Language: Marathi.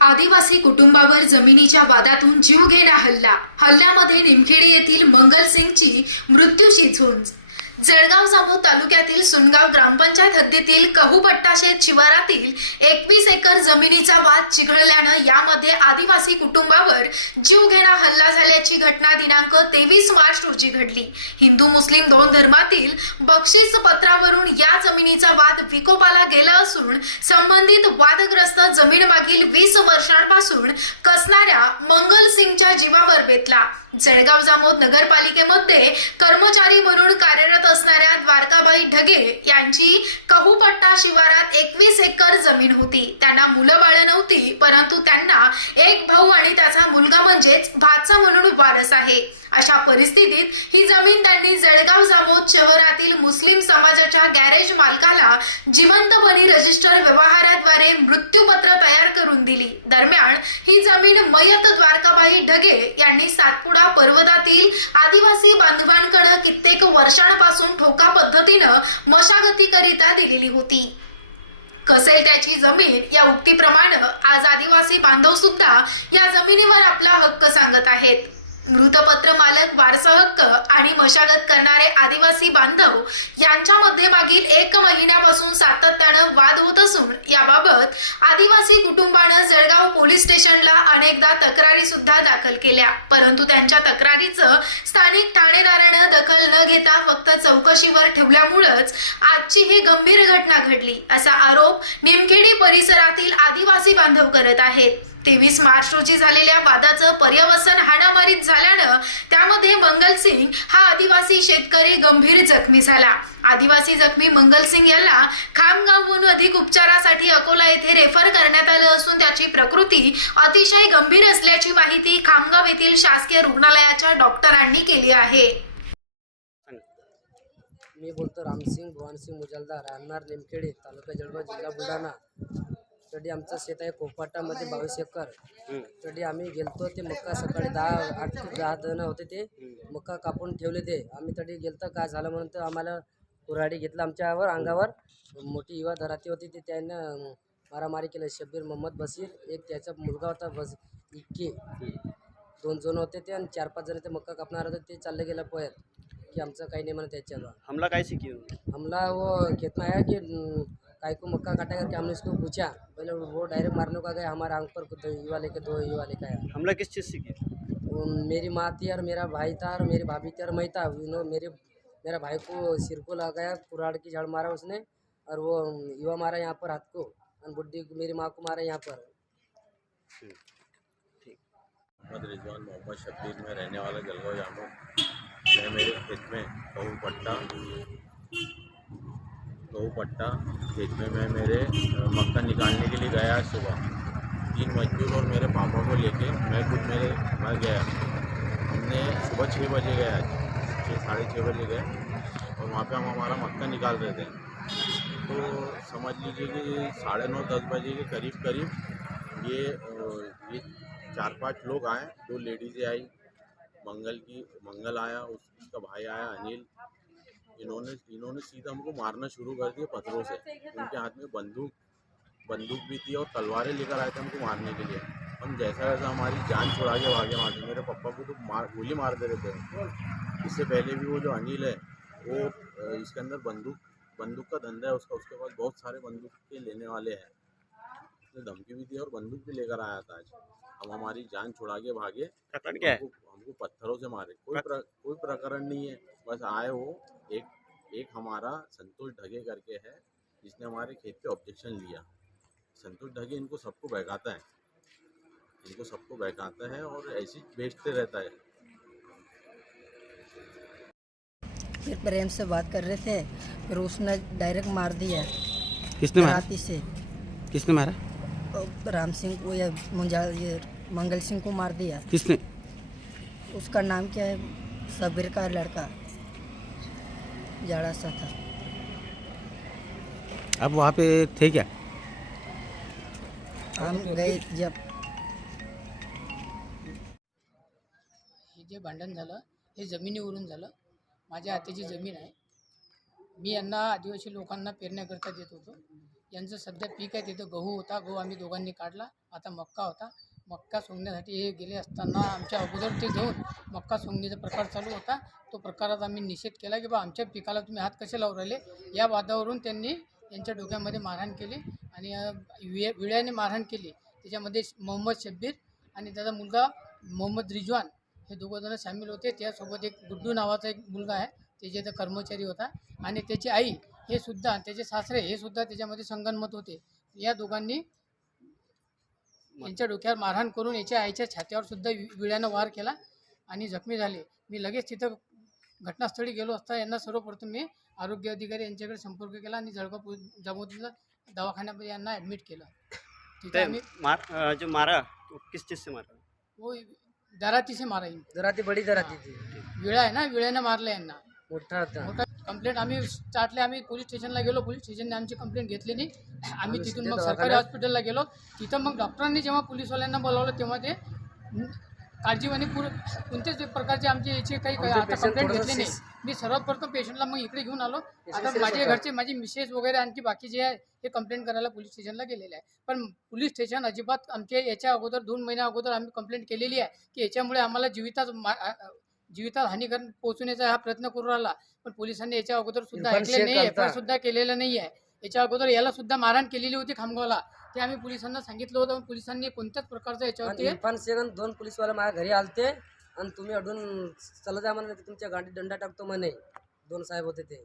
आदिवासी कुटुंबावर जमिनीच्या वादातून जीव घेणा हल्ला. हल्ल्यामध्ये निमखेडी येथील मंगलसिंगची मृत्यूशी झुंज जळगाव जामो तालुक्यातील सुनगाव ग्रामपंचायत हद्दीतील कहूपट्टाशेत शिवारातील एकवीस एकर जमिनीचा वाद चिघळल्यानं यामध्ये आदिवासी कुटुंबावर जीवघेणा हल्ला झाल्याची घटना दिनांक तेवीस मार्च रोजी घडली. हिंदू मुस्लिम दोन धर्मातील बक्षीस पत्रावरून या जमिनीचा वाद विकोपाला गेला असून संबंधित वादग्रस्त जमीन मागील वीस वर्षांपासून कसणाऱ्या मंगल सिंगच्या जीवावर बेतला. जळगाव जामोद नगरपालिकेमध्ये कर्मचारी द्वारकाबाई यांची कहूपट्टा शिवारात एकवीस एकर जमीन होती. त्यांना मुलं बाळ नव्हती परंतु त्यांना एक भाऊ आणि त्याचा मुलगा म्हणजेच भाचा म्हणून वारस आहे. अशा परिस्थितीत ही जमीन त्यांनी जळगाव जामोद शहरातील मुस्लिम समाजाच्या गॅरेज मालकाला जिवंतपणी रजिस्टर व्यवहाराद्वारे मृत्यूपत्र तयार करून दिली. दरम्यान ही जमीन मयत द्वारकाबाई ढगे यांनी सातपुडा पर्वतातील आदिवासी बांधवांकडे कित्येक वर्षांपासून ठोका पद्धतीनं मशागतीकरिता दिलेली होती. कसेल त्याची जमीन या उक्तीप्रमाणे आज आदिवासी बांधव सुद्धा या जमिनीवर आपला हक्क सांगत आहेत. मृतपत्र मालक वारसा हक्क आणि मशागत करणारे आदिवासी बांधव यांच्यामध्ये मागील एक महिन्यापासून सातत्यानं वाद आदिवासी कुटुंबानं जळगाव पोलीस स्टेशनला अनेकदा तक्रारी सुद्धा दाखल केल्या. परंतु त्यांच्या तक्रारीचं स्थानिक ठाणेदारानं दखल न घेता फक्त चौकशीवर ठेवल्यामुळंच आजची ही गंभीर घटना घडली असा आरोप निमखेडी परिसरातील आदिवासी बांधव करत आहेत. तेवीस मार्च रोजी झालेल्या वादाचं पर्यवसन हाणामारीत झाल्यानं त्यामध्ये मंगलसिंग हा आदिवासी शेतकरी गंभीर जखमी झाला. आदिवासी जखमी मंगलसिंग याला खामगावहून अधिक उपचारासाठी अकोला येथे रेफर करण्यात आलं असून त्याची प्रकृती अतिशय गंभीर असल्याची माहिती खामगाव येथील शासकीय रुग्णालयाच्या डॉक्टरांनी केली आहे. मी बोलतो रामसिंग भुवानसिंग मुजलदार राहणार निमखेडे तालुका जळगाव जिल्हा बुलढाणा. तरी आमचं शेत आहे कोपाटामध्ये बावीस एकर. तरी आम्ही गेलतो ते मक्का सकाळी दहा आठ ते दहा जण होते ते मक्का कापून ठेवले ते. आम्ही तरी गेलतो काय झालं म्हणून तर आम्हाला कुऱ्हाडी घेतलं आमच्यावर अंगावर. मोठी युवा धराती होती ते त्यानं मारामारी केलं. शब्बीर मोहम्मद बशीर एक त्याचा मुलगा होता बस इक्की. दोन जण होते ते आणि चार पाच जण ते मक्का कापणार होते ते चालले गेलं पोह्यात. की आमचं काही नाही म्हणत त्याच्यावर. हमला किए उन्होंने? हमला वो कितना है कि काय को मक्का काटा करके हमने उसको पूछा. पहले वो डायरेक्ट मारने का गया हमारे आँख पर कुछ युवा लेके दो युवा लेके आया हमला किस चीज़ से किया? वो मेरी माँ थी और मेरा भाई था और मेरी भाभी थी और मैं था। उन्हों मेरे मेरा भाई को सिर को लगाया कुराड़ की झाड़ मारा उसने और वो युवा मारा यहाँ पर हाथ को। और बुड्ढी को- मेरी माँ को मारा यहाँ पर। मोहम्मद रिजवान मोहम्मद शब्बीर में रहने वाला जलगांव जामो मैं मेरे खेत में गहूँ पट्टा पट्टा खेत में मैं मेरे मक्का निकालने के लिए गया सुबह। तीन मजदूर और मेरे पापा को लेके मैं खुद मेरे मैं गया। हमने सुबह छः बजे आज। छः साढ़े छः बजे गए और वहाँ पे हम हमारा मक्का निकाल रहे थे। तो समझ लीजिए कि साढ़े नौ, दस बजे के करीब करीब ये ये चार पाँच लोग आए। दो लेडीज़ें आई, मंगल की, मंगल आया, उसका भाई आया, अनिल। इन्होंने इन्होंने सीधा हमको मारना शुरू कर दिया पत्थरों से। उनके हाथ में बंदूक बंदूक भी थी और तलवारें लेकर आए थे हमको मारने के लिए। हम जैसा वैसा हमारी जान छुड़ा के भागे से मेरे पप्पा को तो मार, गोली मार दे रहे थे। इससे पहले भी वो जो अनिल है, वो इसके अंदर बंदूक बंदूक का धंधा है, उसका, उसके पास बहुत सारे बंदूक के लेने वाले हैं। उसने धमकी भी दी और बंदूक भी लेकर आया था आज। हम हमारी जान छुड़ा के भागे प्रकरण क्या हमको हमको पत्थरों से मारे। कोई प्र, कोई प्रकरण नहीं है। बस आए हो एक एक हमारा संतोष ढगे करके है जिसने हमारे खेत पे ऑब्जेक्शन लिया। संतोष ढगे इनको सबको बहकाता है। इनको सबको बहकाता है और ऐसे बेचते रहता है। फिर प्रेम से बात कर रहे थे फिर उसने डायरेक्ट मार दिया। किसने मारा? से। किसने मारा? राम सिंह को या मुंजा ये मंगल सिंह को मार दिया। किसने? उसका नाम क्या है? सबीर का लड़का। जाड़ा सा था। आप वहाँ पे थे क्या? हम गए जब हे जे भांडण झालं हे जमिनीवरून झालं. माझ्या हाताची ज़मीन आहे. मी यांना आदिवासी लोकांना पेरण्याकरता देत होतो. यांचं सध्या पीक आहे तिथं गहू होता गहू आम्ही दोघांनी काढला. आता मक्का होता. मक्का सोंगण्यासाठी हे गेले असताना आमच्या अगोदर ते जाऊन मक्का सोंगणीचा प्रकार चालू होता. तो प्रकारात आम्ही निषेध केला की बा आमच्या पिकाला तुम्ही हात कसे लावून राहिले? या वादावरून त्यांनी यांच्या डोक्यामध्ये मारहाण केली आणि विळे विळ्याने मारहाण केली. त्याच्यामध्ये मोहम्मद शब्बीर आणि त्याचा मुलगा मोहम्मद रिजवान हे दोघंजणं सामील होते. त्यासोबत एक गुड्डू नावाचा एक मुलगा आहे. त्याचे इथं कर्मचारी होता. आणि त्याची आई हे सुद्धा त्याचे सासरे हे सुद्धा त्याच्यामध्ये संगनमत होते. या दोघांनी यांच्या डोक्यावर मारहाण करून याच्या आईच्या छात्यावर सुद्धा विळ्यानं वार केला आणि जखमी झाले. मी लगेच तिथं घटनास्थळी गेलो असता यांना सर्वप्रथम मी आरोग्य अधिकारी यांच्याकडे संपर्क केला आणि जळगाव पो- जामोदीला दवाखान्यामध्ये यांना ॲडमिट केलं. तिथे आम्ही मार जो किस चीज़ से मारा? वो दरातीसे मारा येईल जरा ती बडी जरा ती. विळा आहे ना विळ्यानं मारलं यांना. मोठा कंप्लेंट आम्ही स्टार्टले आम्ही पोलीस स्टेशनला गेलो. पोलीस स्टेशनने आमची कंप्लेंट घेतली नाही. आम्ही तिथून मग सरकारी हॉस्पिटलला गेलो. तिथं मग डॉक्टरांनी जेव्हा पोलीसवाल्यांना बोलावलं तेव्हा ते काळजीवाने पूर कोणत्याच प्रकारचे आमचे याचे काही आता कंप्लेंट घेतली नाही. मी सर्वात प्रथम पेशंटला मग इकडे घेऊन आलो. आता माझे. घरचे माझी मिसेस वगैरे आणखी बाकी जे आहे हे कंप्लेंट करायला पोलीस स्टेशनला गेलेले आहे. पण पोलीस स्टेशन अजिबात आमचे याच्या अगोदर दोन महिन्या अगोदर आम्ही कंप्लेंट केलेली आहे की याच्यामुळे आम्हाला जीवितात जीवितात हानीकर पोहोचवण्याचा हा प्रयत्न करून राहिला. पण पोलिसांनी याच्या अगोदर सुद्धा इरफान ऐकले शेख नाही आलता. एफ सुद्धा केलेलं नाही आहे याच्या अगोदर याला सुद्धा मारहाण केलेली होती खामगावला. ते आम्ही पोलिसांना सांगितलं होतं पण पोलिसांनी कोणत्याच प्रकारचं आणि याच्यावरती इरफान शेख आणि दोन पोलीसवाले माझ्या घरी आलते आणि तुम्ही अडून चला जा म्हणे तुमच्या गाडीत दंडा टाकतो म्हणे. दोन साहेब होते ते.